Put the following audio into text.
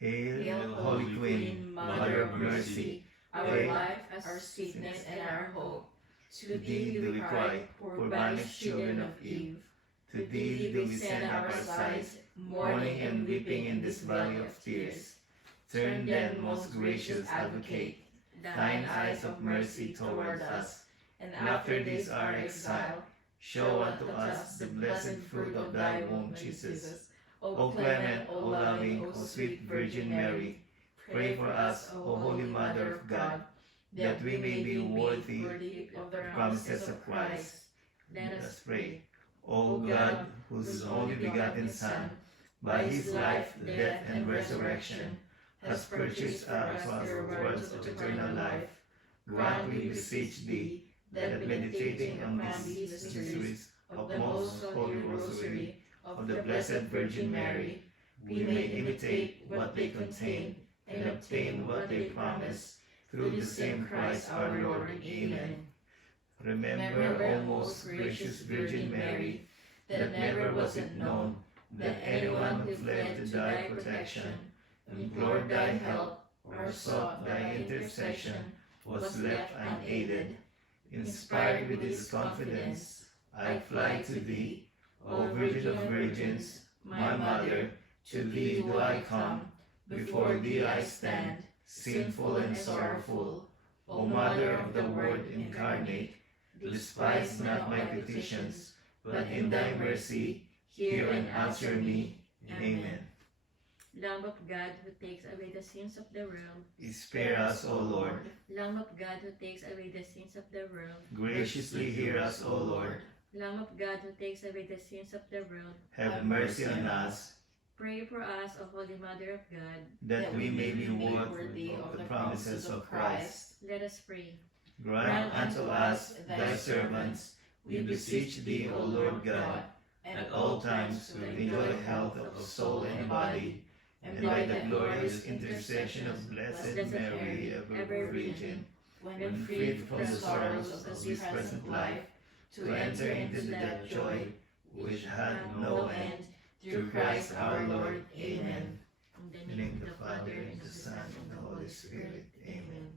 Hail, Holy Queen, Mother of Mercy, our life, our sweetness, and our hope. to thee do we cry, poor banished children of Eve. To thee do we send up our sighs, mourning and weeping in this valley of tears. Turn then, most gracious Advocate, thine eyes of mercy toward us, and after this our exile, show unto us the blessed fruit of thy womb, Jesus. O clement, O loving, O sweet Virgin Mary, pray for us, O Holy Mother of God, that we may be worthy of the promises of Christ. Let us pray. O God, whose only begotten Son, by his life, death, and resurrection, has purchased us the rewards of eternal life, grant, we beseech thee, that meditating on these mysteries of the most holy Rosary of the Blessed Virgin Mary, we may imitate what they contain and obtain what they promise, through the same Christ our Lord. Amen. Remember, O most gracious Virgin Mary, that never was it known that anyone who fled to thy protection, implored thy help, or sought thy intercession, was left unaided. Inspired with this confidence, I fly to thee, O Virgin of Virgins, my Mother. To thee do I come, before thee I stand, sinful and sorrowful. O Mother of the Word incarnate, despise not my petitions, but in thy mercy hear and answer me. Amen. Lamb of God, who takes away the sins of the world, Spare us, O Lord. Lamb of God, who takes away the sins of the world, Graciously hear us, O Lord. Lamb of God, who takes away the sins of the world, Have mercy on us, pray for us, O Holy Mother of God, that we may be worthy of the promises of Christ. Let us pray. Grant unto us, thy servants, we beseech thee, O Lord God, at all times to enjoy health of soul and body, and by the glorious intercession of Blessed Mary, ever Virgin, when freed from the sorrows of this present life, to enter into that joy which hath no end, through Christ our Lord. Amen. In In the name of the Father, and the Son, and the Holy Spirit. Amen.